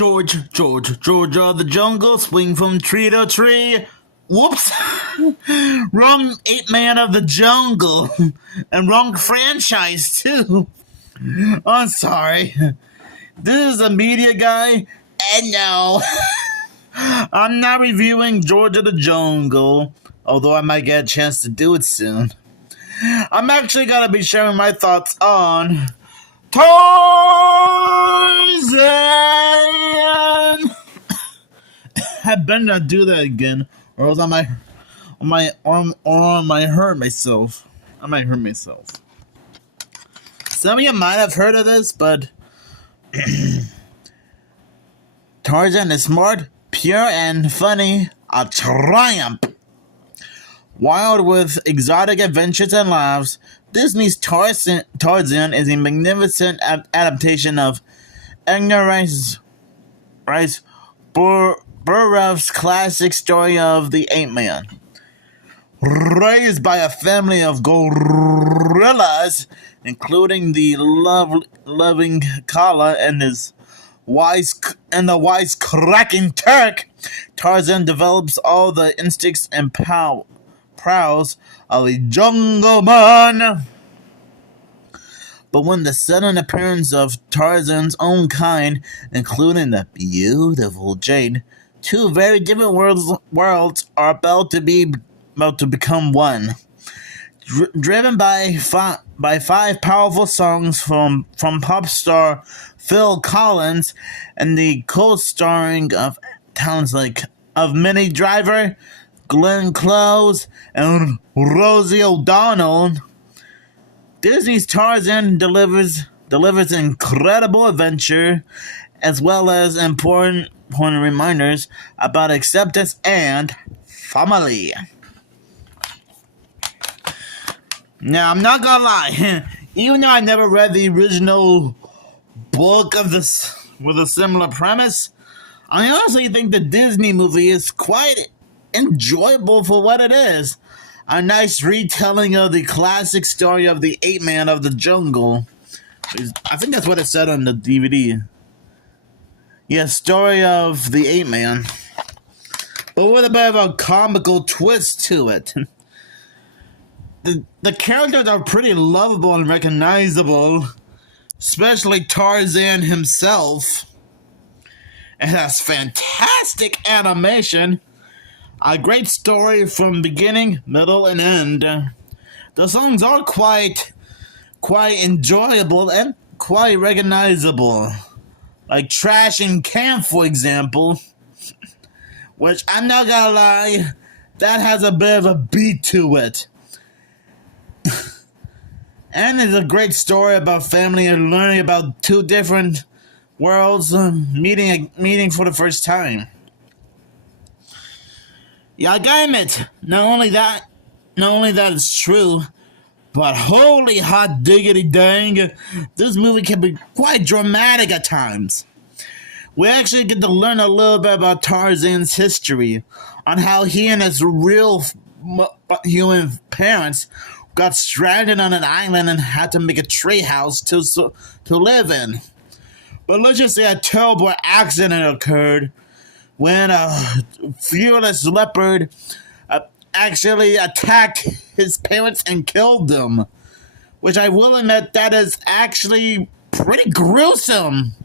George of the jungle, swing from tree to tree. Whoops! Wrong ape man of the jungle. And wrong franchise, too. I'm sorry. This is a media guy, and no. I'm not reviewing George of the Jungle, although I might get a chance to do it soon. I'm actually going to be sharing my thoughts on Tarzan! I better not do that again, or else I might hurt myself. I might hurt myself. Some of you might have heard of this, but Tarzan is smart, pure, and funny. A triumph. Wild with exotic adventures and laughs, Disney's Tarzan is a magnificent adaptation of Edgar Rice Burroughs' classic story of the ape man. Raised by a family of gorillas, including the loving Kala and the wise-cracking Turk, Tarzan develops all the instincts and prowess of a jungle man. But when the sudden appearance of Tarzan's own kind, including the beautiful Jade, two very different worlds are about to become one. Driven by five powerful songs from pop star Phil Collins and the co-starring of talents like Minnie Driver, Glenn Close, and Rosie O'Donnell, Disney's Tarzan delivers incredible adventure as well as important reminders about acceptance and family. Now, I'm not gonna lie, even though I never read the original book of this with a similar premise, I honestly think the Disney movie is quite enjoyable for what it is. A nice retelling of the classic story of the ape man of the jungle. I think that's what it said on the DVD. Yeah, story of the ape man. But with a bit of a comical twist to it. The characters are pretty lovable and recognizable, especially Tarzan himself. It has fantastic animation, a great story from beginning, middle, and end. The songs are quite enjoyable and quite recognizable, like Trash and Camp, for example, which I'm not gonna lie, that has a bit of a beat to it. And it's a great story about family and learning about two different worlds meeting for the first time. Yeah, I gotta admit, not only that it's true, but holy hot diggity dang, this movie can be quite dramatic at times. We actually get to learn a little bit about Tarzan's history, on how he and his real human parents got stranded on an island and had to make a tree house to live in. But let's just say a terrible accident occurred when a fearless leopard actually attacked his parents and killed them. Which I will admit, that is actually pretty gruesome.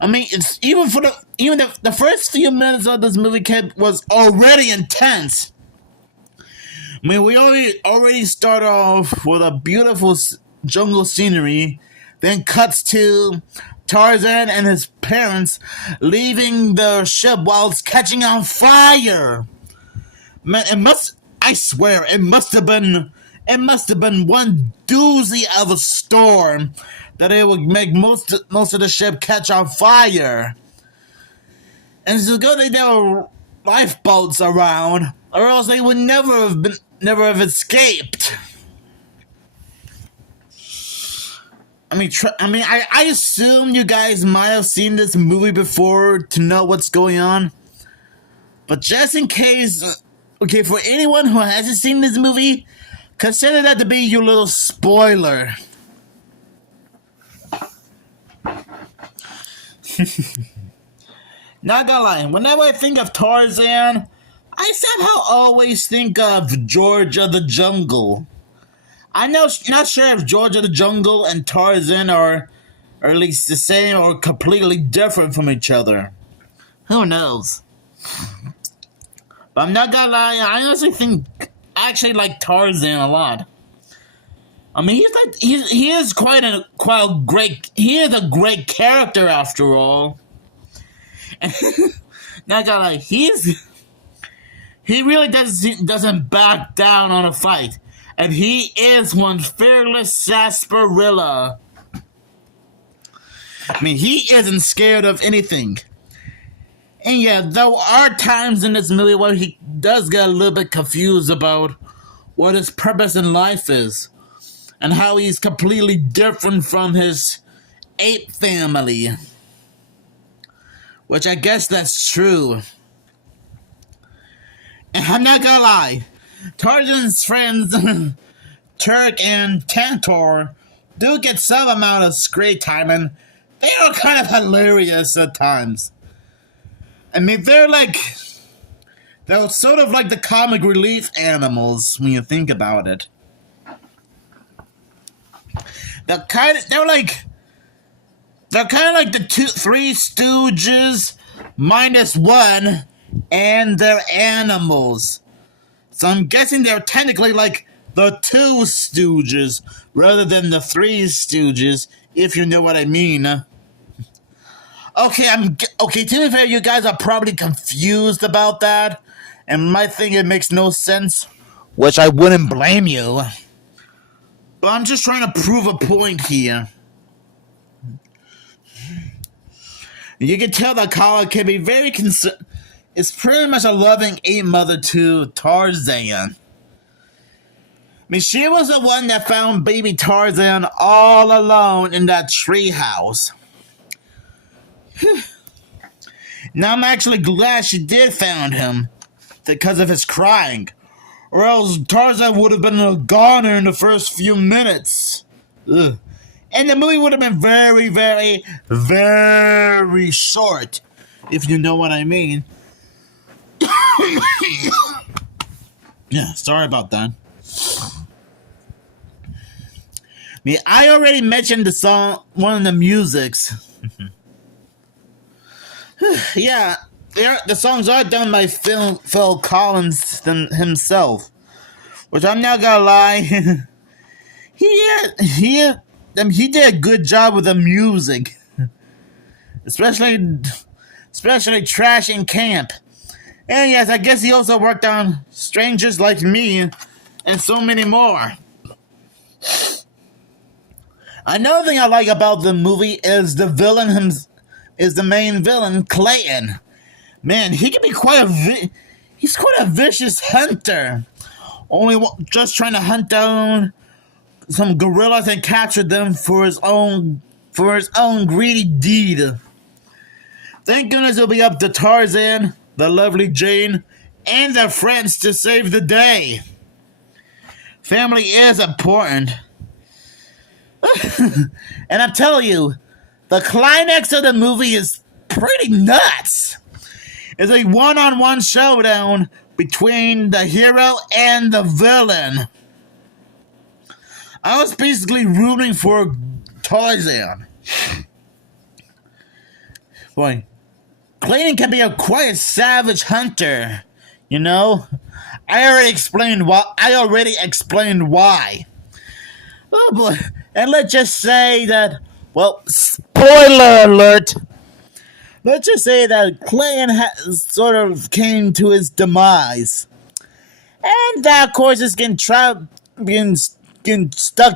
I mean, it's even the first few minutes of this movie was already intense. I mean, we already start off with a beautiful jungle scenery, then cuts to Tarzan and his parents leaving the ship while it's catching on fire. Man, I swear, it must have been one doozy of a storm that it would make most of the ship catch on fire. And it's good that there were lifeboats around, or else they would never have escaped. I assume you guys might have seen this movie before to know what's going on. But just in case, okay, for anyone who hasn't seen this movie, consider that to be your little spoiler. Not gonna lie, whenever I think of Tarzan, I somehow always think of George of the Jungle. I'm not sure if George of the Jungle and Tarzan are at least the same or completely different from each other. Who knows? But I'm not gonna lie, I honestly think I actually like Tarzan a lot. I mean, he is quite a great he is a great character after all. Not gonna lie, he really doesn't back down on a fight, and he is one fearless sarsaparilla. I mean, he isn't scared of anything. And yeah, there are times in this movie where he does get a little bit confused about what his purpose in life is, and how he's completely different from his ape family. Which I guess that's true. And I'm not gonna lie, Tarzan's friends, Turk and Tantor, do get some amount of screen time, and they are kind of hilarious at times. I mean, they're sort of like the comic relief animals when you think about it. They're kind of like the Three Stooges minus one, and they're animals. So I'm guessing they're technically like the Two Stooges rather than the Three Stooges, if you know what I mean. Okay. To be fair, you guys are probably confused about that, and might think it makes no sense, which I wouldn't blame you. But I'm just trying to prove a point here. You can tell that Kala can be very It's pretty much a loving ape mother to Tarzan. I mean, she was the one that found baby Tarzan all alone in that treehouse. Now I'm actually glad she did find him because of his crying, or else Tarzan would have been a goner in the first few minutes. Ugh. And the movie would have been very, very, very short, if you know what I mean. Yeah, sorry about that. I already mentioned the song, one of the musics. Yeah, the songs are done by Phil Collins himself, which I'm not gonna lie, he did a good job with the music, especially Trash in Camp. And yes, I guess he also worked on Strangers Like Me and so many more. Another thing I like about the movie is the main villain, Clayton. Man, he can be he's quite a vicious hunter. Just trying to hunt down some gorillas and capture them for his own greedy deed. Thank goodness it'll be up to Tarzan, the lovely Jane, and their friends to save the day. Family is important. And I'm telling you, the climax of the movie is pretty nuts. It's a one-on-one showdown between the hero and the villain. I was basically rooting for Tarzan. Boy, Clayton can be a quite savage hunter, you know? I already explained why. Oh boy. And let's just say that, well, spoiler alert! Let's just say that Clayton sort of came to his demise. And that, of course, is getting stuck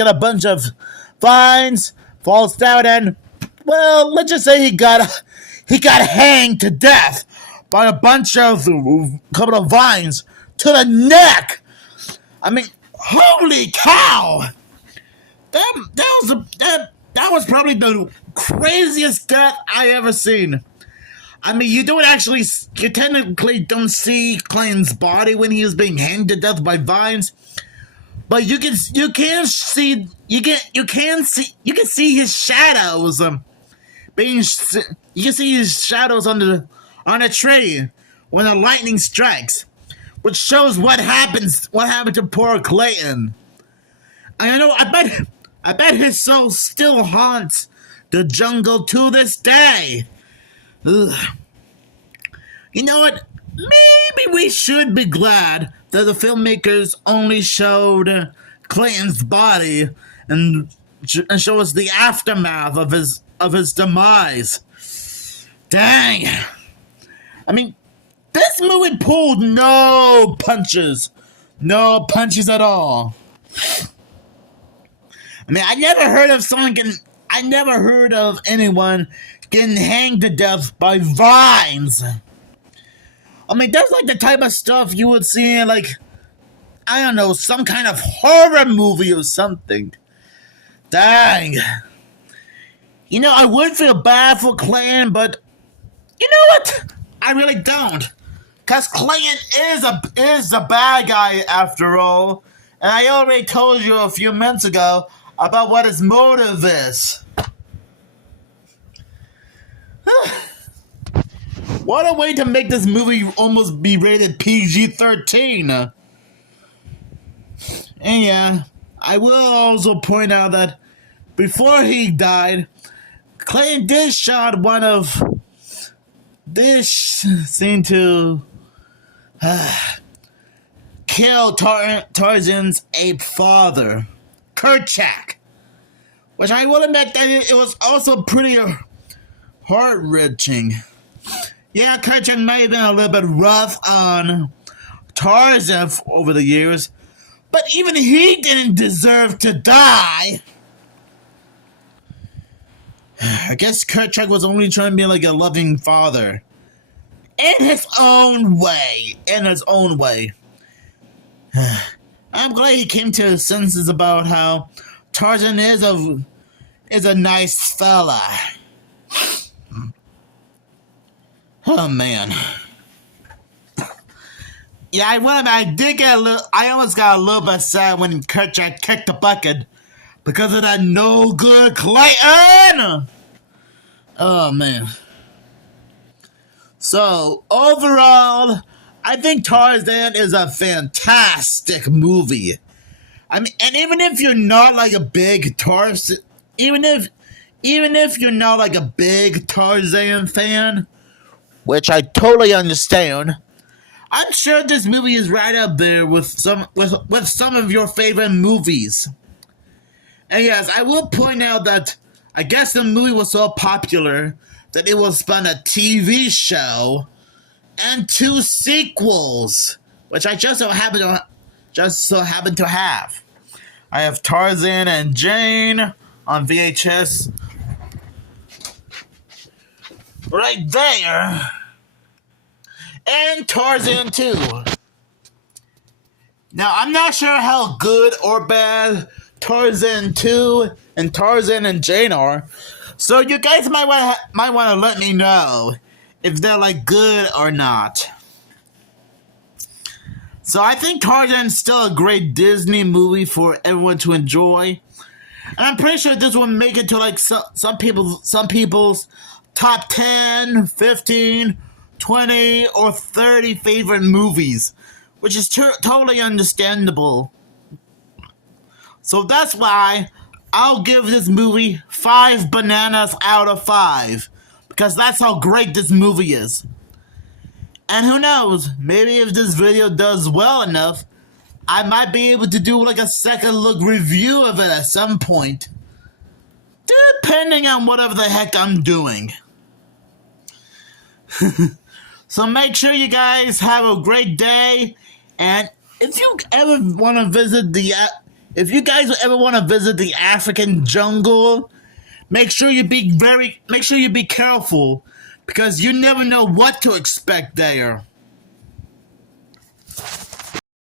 in a bunch of vines, falls down, and, well, let's just say he got hanged to death by a couple of vines to the neck. I mean, holy cow! That was probably the craziest death I ever seen. I mean, you technically don't see Clayton's body when he was being hanged to death by vines, but you can see his shadows. You can see his shadows on on a tree when the lightning strikes, which shows what happened to poor Clayton. And I bet his soul still haunts the jungle to this day. Ugh. You know what? Maybe we should be glad that the filmmakers only showed Clayton's body and show us the aftermath of his demise. Dang. I mean, this movie pulled no punches. No punches at all. I mean, I never heard of anyone getting hanged to death by vines. I mean, that's like the type of stuff you would see in, like, I don't know, some kind of horror movie or something. Dang. You know, I would feel bad for Clayton, but you know what? I really don't. Because Clayton is a bad guy after all. And I already told you a few minutes ago about what his motive is. What a way to make this movie almost be rated PG-13. And yeah, I will also point out that before he died, Clayton did shot one of this seemed to kill Tarzan's ape father, Kerchak. Which I will admit that it was also pretty heart-wrenching. Yeah, Kerchak may have been a little bit rough on Tarzan over the years, but even he didn't deserve to die. I guess Kerchak was only trying to be like a loving father. In his own way. I'm glad he came to his senses about how Tarzan is a nice fella. Oh man. Yeah, I almost got a little bit sad when Kerchak kicked the bucket because of that no good Clayton. Oh man. So overall, I think Tarzan is a fantastic movie. I mean, and even if you're not like a big Tarzan, even if you're not like a big Tarzan fan, which I totally understand, I'm sure this movie is right up there with some of your favorite movies. And yes, I will point out that I guess the movie was so popular that it was spun a TV show and 2 sequels, which I just so happen to have. I have Tarzan and Jane on VHS right there, and Tarzan 2. Now, I'm not sure how good or bad Tarzan 2 and Tarzan and Jane are, so you guys might want to let me know if they're like good or not. So I think Tarzan's still a great Disney movie for everyone to enjoy, and I'm pretty sure this will make it to like some people's top 10, 15, 20, or 30 favorite movies, which is totally understandable. So that's why I'll give this movie 5 bananas out of 5, because that's how great this movie is. And who knows, maybe if this video does well enough, I might be able to do like a second look review of it at some point, depending on whatever the heck I'm doing. So make sure you guys have a great day, and if you guys ever want to visit the African jungle, make sure you be careful, because you never know what to expect there.